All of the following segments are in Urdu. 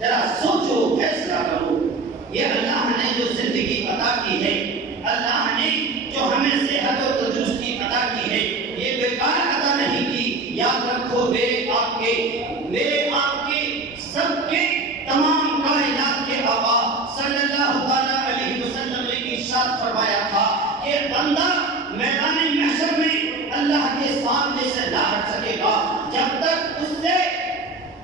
ذرا سوچو، فیصلہ کرو. یہ اللہ نے جو زندگی عطا کی ہے، اللہ نے جو ہمیں صحت و تندرستی عطا کی ہے، یہ بیکار عطا نہیں کی. یاد رکھو میرے آپ کے سب کے تمام کائنات کے آقا صلی اللہ علیہ وسلم نے ارشاد فرمایا تھا کہ بندہ میدان محشر میں اللہ کے سامنے سے نہ ہٹ سکے گا جب تک اس سے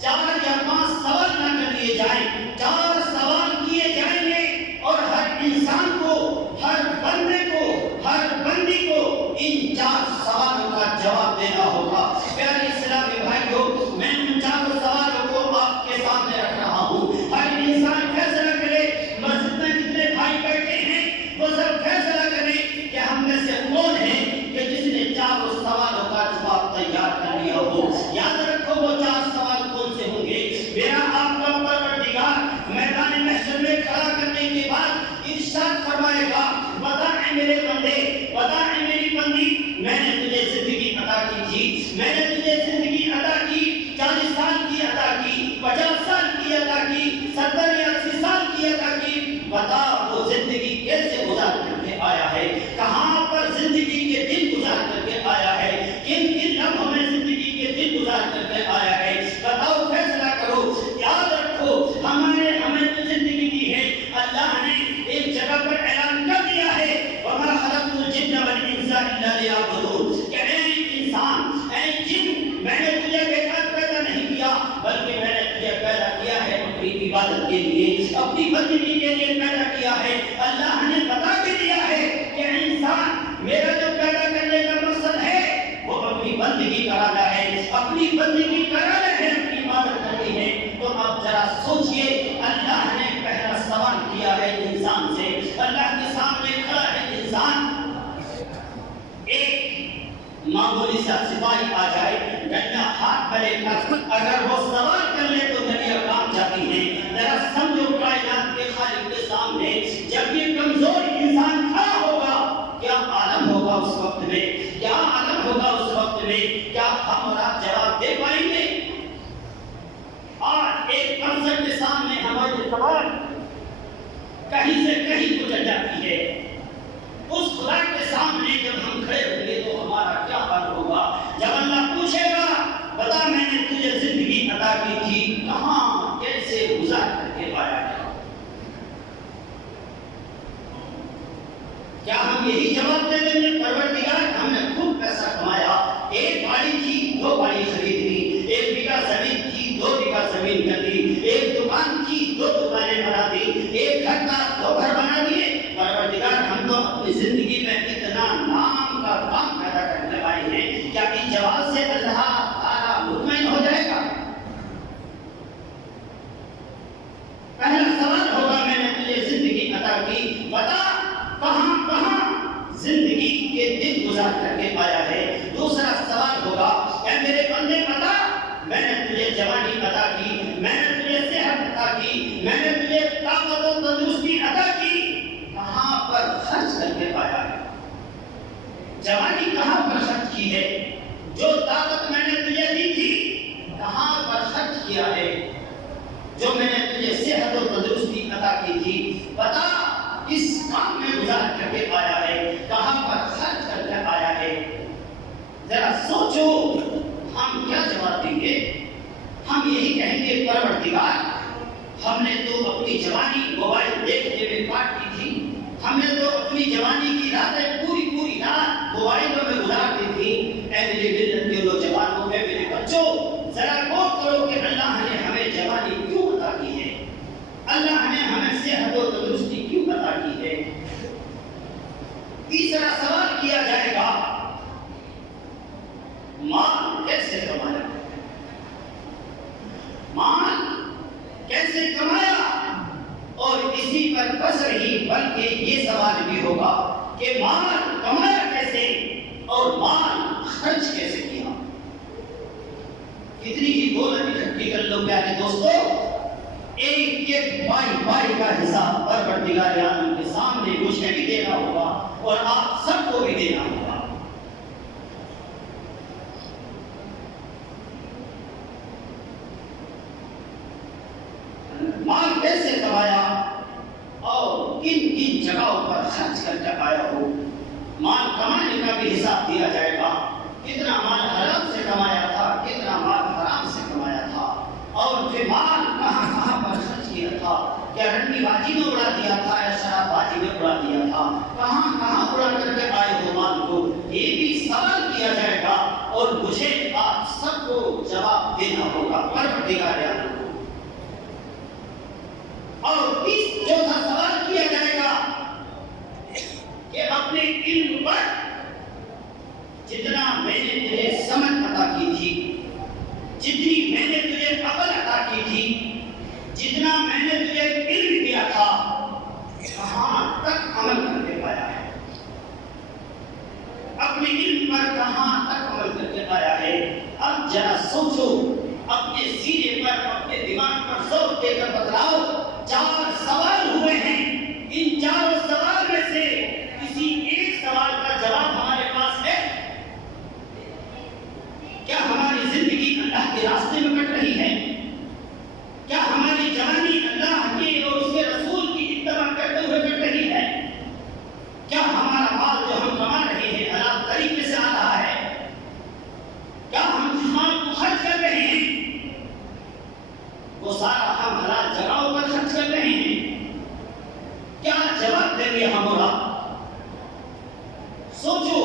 4 یا 5 سوال نہ کر لیے جائیں. 4 سوال کیے جائیں گے اور ہر انسان کو، ہر بندے کو، ہر بندی کو ان 4 سوالوں کا جواب دینا ہوگا. پیارے اسلامی بھائیوں، میں ان 4 سوالوں کو آپ کے سامنے رکھ رہا ہوں. ہر انسان فیصلہ کرے، مسجد میں جتنے بھائی بیٹھے ہیں وہ سب فیصلہ کریں کہ ہم میں سے کون ہے کہ جس نے 4 سوالوں کا جواب تیار کر لیا ہو. یاد رکھو وہ 4 سوال کون سے ہوں گے. میرا آپ کا پروردگار میدان محشر میں کھڑا کرنے کے بعد ارشاد فرمائے گا، بتا اے میرے بندے، بتا اے میری بندی، میں نے تجھے زندگی عطا کی تھی، میں نے تجھے زندگی عطا کی، 40 سال کی عطا کی، 50 سال کی عطا کی، 70 یا 80 سال کی عطا کی. بتا وہ زندگی کیسے گزار کر کے آیا ہے، کہاں پر زندگی کے دن گزار کر کے آیا ہے، کن کن لمحوں میں زندگی کے دن گزار کر کے آیا ہے. بتاؤ، فیصلہ کرو. یاد رکھو ہمیں جو زندگی دی ہے، اللہ نے ایک جگہ پر اعلان کر دیا ہے، وَمَا خَلَقْتُ الْجِنَّ وَالْإِنسَ إِلَّا لِيَعْبُدُونِ، کہ اے انسان، اے جن، میں نے تجھے بیکار پیدا نہیں کیا بلکہ میں نے تجھے پیدا کیا ہے اپنی عبادت کے لیے، اپنی بندگی کے لیے پیدا کیا ہے. اللہ نے بتا کے دیا ہے کہ انسان، میرا جو پیدا کرنے کا مقصد ہے وہ اپنی بندگی کرانا ہے، اپنی بندگی کرانا ہے، اپنی عبادت کرنی ہے. تو اب ذرا سوچئے، اللہ نے پہلا سوال کیا ہے انسان سے. اللہ کے سامنے کھڑا ہے انسان. ایک معمولی سا سپاہی آ جائے، ڈنڈا ہاتھ میں لے کر اگر وہ سوال کر لے تو ڈنڈیاں کام جاتی ہیں. ذرا سمجھو، کائنات کے خالق کے سامنے جب یہ کمزور انسان کھڑا ہوگا، کیا عالم ہوگا اس وقت میں، کیا عالم ہوگا اس وقت میں. کیا ہم اور آپ جواب دے پائیں گے؟ آج ایک کنسرٹ کے سامنے ہماری سوال کہیں سے کہیں کو چل جاتی ہے. اس خدا کے سامنے جب ہم کھڑے ہوں گے تو ہمارا کیا حال ہوگا؟ جب اللہ پوچھے گا، بتا میں نے تجھے زندگی عطا کی تھی، کہاں کیسے گزار کر کے آیا ہے؟ کیا ہم یہی جواب دے دیں گے، پروردگار ہم نے خوب پیسہ کمایا، 1 گاڑی تھی 2 گاڑی خرید لی، 1 بیگھہ زمین تھی 2 بیگھہ زمین کر دی، 1 دکان تھی 2 دکانیں بنا دی، 1 گھر تھا 2 گھر بنا دیے. پروردگار ہم تو اپنی زندگی میں اتنا نام کا کام پیدا کرنے آئے ہیں، کیا ان جواب سے اللہ تعالیٰ مطمئن ہو جائے گا؟ پہلا سوال ہوگا، میں نے تجھے زندگی عطا کی، بتا کہاں کہاں زندگی کے دن گزار کر کے آیا ہے. دوسرا سوال ہوگا، اے میرے بندے بتا، میں نے تجھے جوانی عطا کی، میں نے تجھے صحت عطا کی، میں نے تجھے طاقت و تندرستی عطا کی، کہاں پر خرچ کر کے آیا ہے؟ جوانی کہاں پر خرچ کی ہے؟ جو طاقت میں نے تجھے دی تھی کہاں پر خرچ کیا ہے؟ جو میں نے تجھے صحت و تندرستی عطا کی تھی، بتا کس کام میں گزار کر کے آیا ہے، کہاں پر خرچ کر کے آیا ہے؟ ذرا سوچو، ہم کیا جواب دیں گے؟ ہم یہی کہیں گے، پروردگار ہم نے تو اپنی جوانی موبائل دیکھتے ہوئے کاٹ دی تھی، ہم نے تو اپنی جوانی کی راتیں پوری پوری رات موبائلوں میں گزار دی تھی. اے میرے ملت کے نوجوانوں، اے میرے بچوں، ذرا غور کرو کہ اللہ نے ہمیں جوانی کیوں عطا کی ہے، اللہ نے ہمیں صحت و تندرستی کیوں عطا کی ہے. تیسرا سوال کیا جائے گا، مال کیسے کمایا، مال کیسے کمایا؟ اور اسی پر بس رہی، بلکہ یہ سوال بھی ہوگا کہ مال کمایا کیسے اور مال خرچ کیسے کیا. کتنی ہی دولت اکٹھی کر لو پیارے دوستو، ایک ایک بائی کا حساب پروردگار عالم کے سامنے مجھے بھی دینا ہوگا اور آپ سب کو بھی دینا ہوگا. خرچ کر کے آیا ہو. مال کمانے کا بھی حساب دیا جائے گا. کتنا مال حرام سے کمایا تھا, کتنا مال حرام سے کمایا تھا, اور پھر مال کہاں کہاں پر خرچ کیا تھا. کیا رنڈی بازی میں اڑا دیا تھا یا شراب بازی میں اڑا دیا تھا, کہاں کہاں اڑا کر کے آئے ہو مال کو, یہ بھی سوال کیا جائے گا. اور مجھے آپ سب کو جواب دینا ہوگا پروردگار عالم کو. اور اس چوتھا سوال کیا جائے گا کہ اپنے علم پر جتنا میں نے تجھے سمجھ عطا کی تھی, جتنی میں نے تجھے عقل عطا کی تھی, جتنا میں نے تجھے علم دیا تھا, کہاں تک عمل کر کے پایا ہے, اپنے علم پر کہاں تک عمل کر کے پایا ہے. اب ذرا سوچو, اپنے سینے پر, اپنے دماغ پر زور دے کر بتلاؤ. 4 سوال ہوئے ہیں, ان 4 سوال میں سے کسی ایک سوال کا جواب ہمارے پاس ہے. کیا ہماری زندگی اللہ کے راستے میں کٹ رہی ہے؟ کیا ہماری جوانی اللہ کے اور اس کے رسول کی اتباع کرتے ہوئے کٹ رہی ہے؟ کیا ہمارا مال جو ہم کما رہے ہیں حلال طریقے سے آ رہا ہے؟ کیا ہم جس مال کو خرچ کر رہے ہیں وہ سارا ہم حلال جگہوں پر خرچ کر رہے ہیں؟ کیا جواب دیں گے ہم اور آپ؟ سوچو.